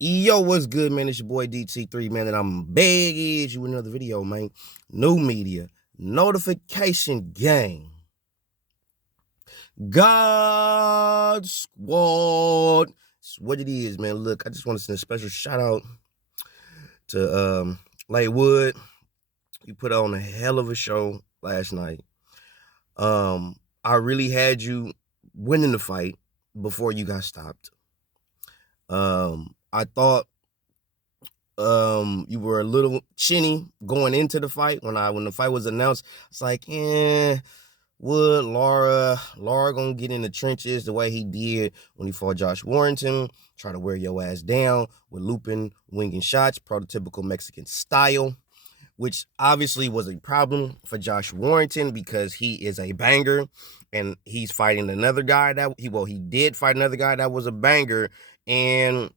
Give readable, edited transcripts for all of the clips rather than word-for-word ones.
Yo, what's good, man? It's your boy DT3, man, and I'm big is you with another video, man. New media, notification gang, God Squad. It's what it is, man. Look, I just want to send a special shout out to Leigh Wood. You put on a hell of a show last night. I really had you winning the fight before you got stopped. I thought you were a little chinny going into the fight. When the fight was announced, it's like, Wood, Laura gonna get in the trenches the way he did when he fought Josh Warrington, try to wear your ass down with looping, winging shots, prototypical Mexican style, which obviously was a problem for Josh Warrington because he is a banger and he's fighting another guy he did fight another guy that was a banger. And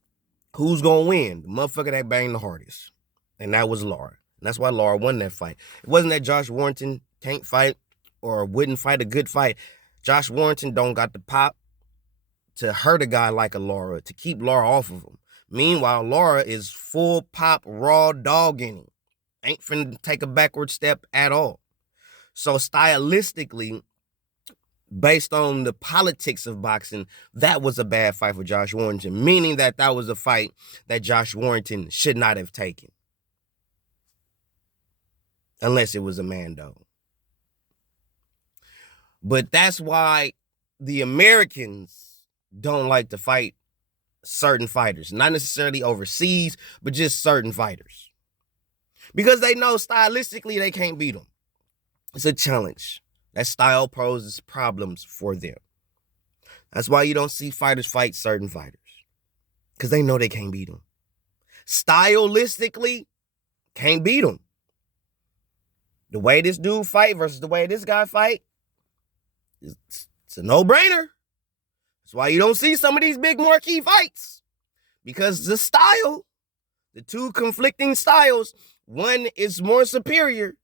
who's gonna win? The motherfucker that banged the hardest. And that was Laura. And that's why Laura won that fight. It wasn't that Josh Warrington can't fight or wouldn't fight a good fight. Josh Warrington don't got the pop to hurt a guy like a Laura, to keep Laura off of him. Meanwhile, Laura is full pop, raw dogging. Ain't finna take a backward step at all. So stylistically, based on the politics of boxing, that was a bad fight for Josh Warrington, meaning that was a fight that Josh Warrington should not have taken. Unless it was a Mando. But that's why the Americans don't like to fight certain fighters. Not necessarily overseas, but just certain fighters. Because they know stylistically they can't beat them. It's a challenge. That style poses problems for them. That's why you don't see fighters fight certain fighters. Because they know they can't beat them. Stylistically, can't beat them. The way this dude fight versus the way this guy fight, it's a no-brainer. That's why you don't see some of these big marquee fights. Because the style, the two conflicting styles, one is more superior.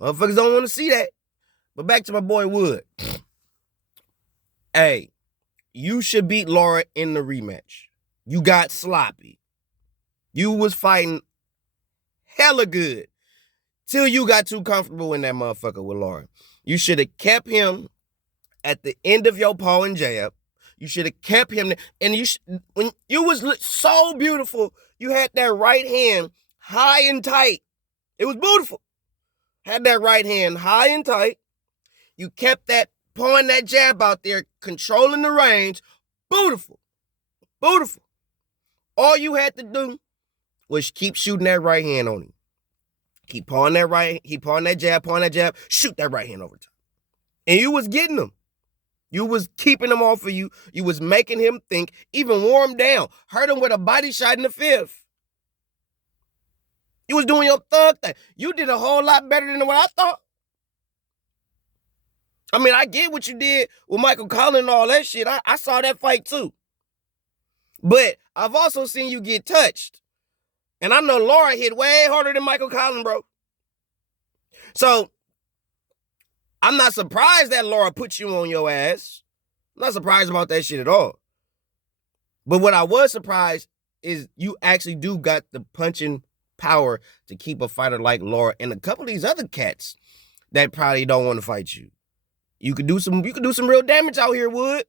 Motherfuckers don't want to see that. But back to my boy Wood. Hey, you should beat Laura in the rematch. You got sloppy. You was fighting hella good till you got too comfortable in that motherfucker with Laura. You should have kept him at the end of your paw and jab. You should have kept him. And when you was so beautiful, you had that right hand high and tight. It was beautiful. Had that right hand high and tight. You kept that pulling that jab out there, controlling the range. Beautiful. Beautiful. All you had to do was keep shooting that right hand on him. Keep pulling that jab, shoot that right hand over top. And you was getting him. You was keeping him off of you. You was making him think, even wore him down. Hurt him with a body shot in the fifth. You was doing your thug thing. You did a whole lot better than what I thought. I mean, I get what you did with Michael Collin and all that shit. I saw that fight too. But I've also seen you get touched. And I know Laura hit way harder than Michael Collin, bro. So, I'm not surprised that Laura put you on your ass. I'm not surprised about that shit at all. But what I was surprised is you actually do got the punching power to keep a fighter like Laura and a couple of these other cats that probably don't want to fight you. You could do some real damage out here, Wood.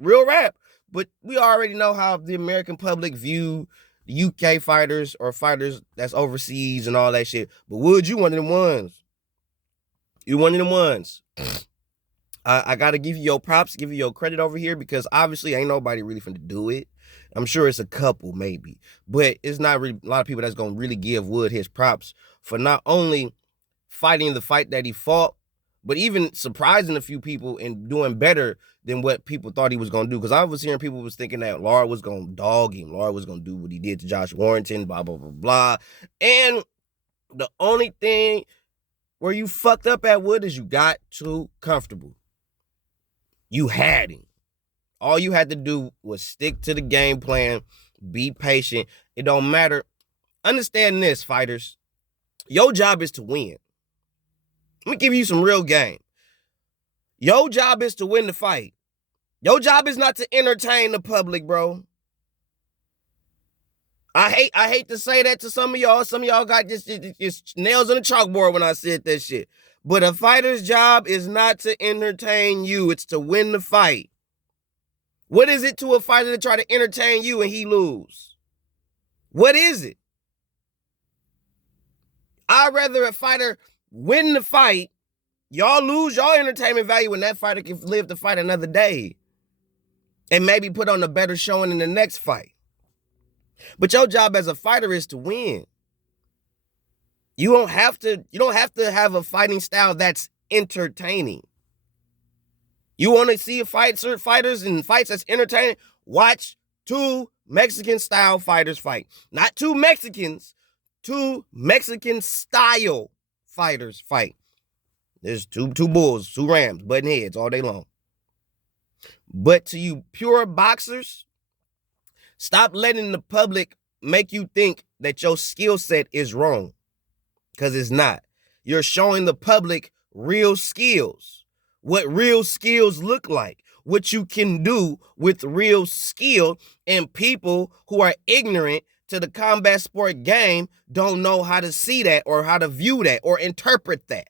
Real rap. But we already know how the American public view the UK fighters or fighters that's overseas and all that shit. But Wood, you one of them ones. You one of them ones. I got to give you your props, give you your credit over here because obviously ain't nobody really finna do it. I'm sure it's a couple maybe. But it's not really a lot of people that's going to really give Wood his props for not only fighting the fight that he fought, but even surprising a few people and doing better than what people thought he was going to do. Because I was hearing people was thinking that Laura was going to dog him. Laura was going to do what he did to Josh Warrington, blah, blah, blah, blah. And the only thing where you fucked up at Wood is you got too comfortable. You had him. All you had to do was stick to the game plan, be patient. It don't matter. Understand this, fighters. Your job is to win. Let me give you some real game. Your job is to win the fight. Your job is not to entertain the public, bro. I hate to say that to some of y'all. Some of y'all got just nails on the chalkboard when I said that shit. But a fighter's job is not to entertain you. It's to win the fight. What is it to a fighter to try to entertain you and he lose? What is it? I'd rather a fighter win the fight. Y'all lose y'all entertainment value when that fighter can live to fight another day and maybe put on a better showing in the next fight. But your job as a fighter is to win. You don't have to have a fighting style that's entertaining. You want to see fighters and fights that's entertaining? Watch two Mexican-style fighters fight. Not two Mexicans, two Mexican-style fighters fight. There's two bulls, two rams, butting heads all day long. But to you pure boxers, stop letting the public make you think that your skill set is wrong, because it's not. You're showing the public real skills, what real skills look like, what you can do with real skill, and people who are ignorant to the combat sport game don't know how to see that or how to view that or interpret that.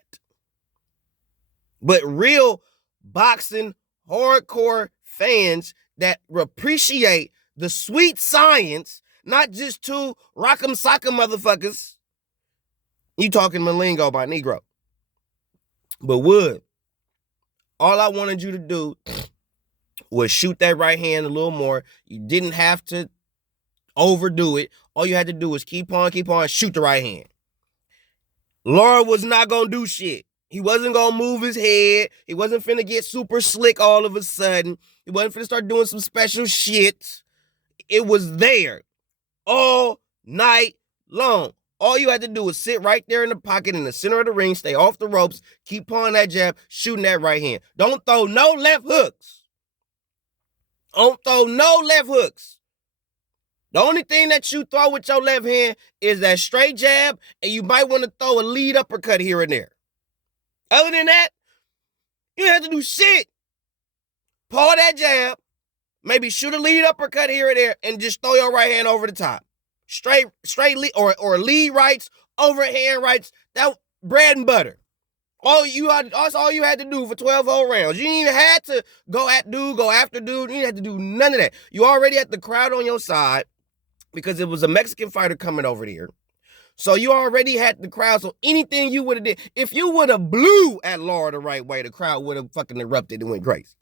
But real boxing hardcore fans that appreciate the sweet science, not just two rock'em sock'em motherfuckers. You talking Malingo by Negro. But Wood, all I wanted you to do was shoot that right hand a little more. You didn't have to overdo it. All you had to do was keep on, shoot the right hand. Lara was not going to do shit. He wasn't going to move his head. He wasn't finna get super slick all of a sudden. He wasn't finna start doing some special shit. It was there all night long. All you had to do was sit right there in the pocket in the center of the ring, stay off the ropes, keep pulling that jab, shooting that right hand. Don't throw no left hooks. Don't throw no left hooks. The only thing that you throw with your left hand is that straight jab, and you might want to throw a lead uppercut here and there. Other than that, you have to do shit. Pull that jab, maybe shoot a lead uppercut here and there, and just throw your right hand over the top. Straight lead or lead rights, overhand rights. That bread and butter. That's all you had to do for 12 whole rounds. You didn't even have to go after dude. You didn't have to do none of that. You already had the crowd on your side because it was a Mexican fighter coming over there. So you already had the crowd. So anything you would have did, if you would have blew at Lara the right way, the crowd would have fucking erupted and went crazy.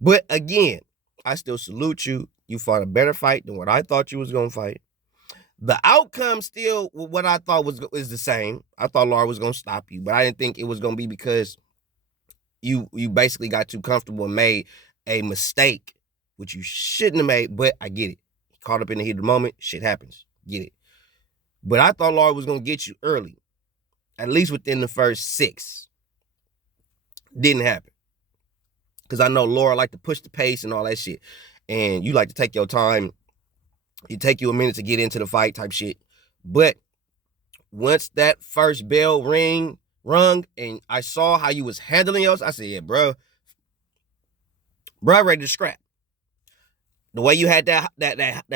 But again, I still salute you. You fought a better fight than what I thought you was going to fight. The outcome still, what I thought is the same. I thought Lara was going to stop you, but I didn't think it was going to be because you basically got too comfortable and made a mistake, which you shouldn't have made, but I get it. Caught up in the heat of the moment, shit happens. Get it. But I thought Lara was going to get you early, at least within the first 6. Didn't happen. Because I know Lara like to push the pace and all that shit. And you like to take your time. It take you a minute to get into the fight type shit. But once that first bell rung, and I saw how you was handling yours, I said, yeah, bro, ready to scrap. The way you had that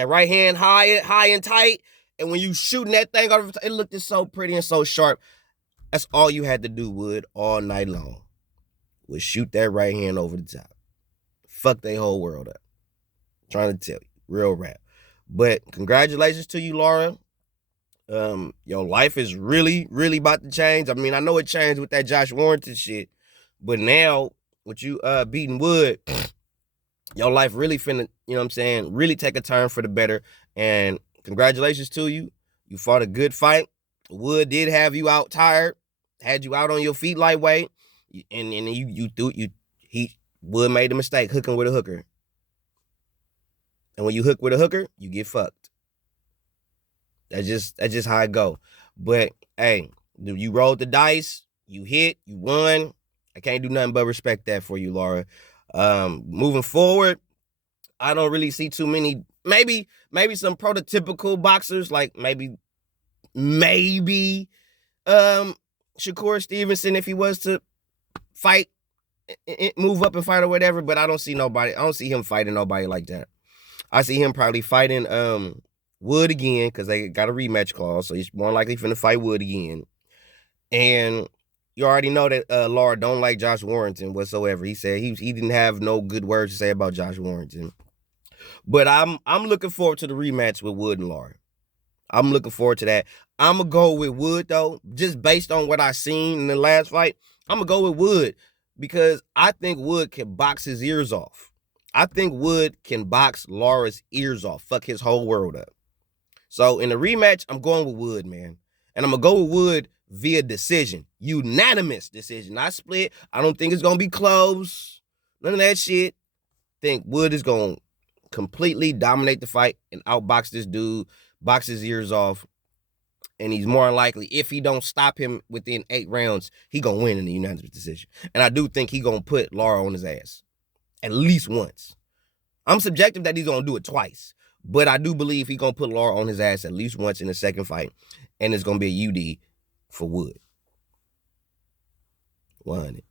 right hand high and tight, and when you shooting that thing over, it looked just so pretty and so sharp. That's all you had to do, Wood, all night long, was shoot that right hand over the top. Fuck their whole world up. Trying to tell you, real rap. But congratulations to you, Lara. Your life is really, really about to change. I mean, I know it changed with that Josh Warrington shit, but now with you beating Wood, your life really finna, you know what I'm saying, really take a turn for the better. And congratulations to you. You fought a good fight. Wood did have you out tired, had you out on your feet lightweight, and Wood made the mistake hooking with a hooker. And when you hook with a hooker, you get fucked. That's just how it go. But hey, you rolled the dice, you hit, you won. I can't do nothing but respect that for you, Lara. Moving forward, I don't really see too many. Maybe some prototypical boxers, like maybe Shakur Stevenson, if he was to fight, move up and fight or whatever. But I don't see him fighting nobody like that. I see him probably fighting Wood again, because they got a rematch clause, so he's more likely finna fight Wood again. And you already know that Lara don't like Josh Warrington whatsoever. He said he didn't have no good words to say about Josh Warrington. But I'm looking forward to the rematch with Wood and Lara. I'm looking forward to that. I'm going to go with Wood, though, just based on what I seen in the last fight. I'm going to go with Wood because I think Wood can box his ears off. I think Wood can box Lara's ears off, fuck his whole world up. So in the rematch, I'm going with Wood, man. And I'm going to go with Wood via decision. Unanimous decision. Not split. I don't think it's going to be close. None of that shit. I think Wood is going to completely dominate the fight and outbox this dude, box his ears off, and he's more likely, if he don't stop him within 8 rounds, he gonna win in the unanimous decision. And I do think he gonna put Lara on his ass at least once. I'm subjective that he's gonna do it twice, but I do believe he gonna put Lara on his ass at least once in the second fight, and it's gonna be a UD for Wood. 100.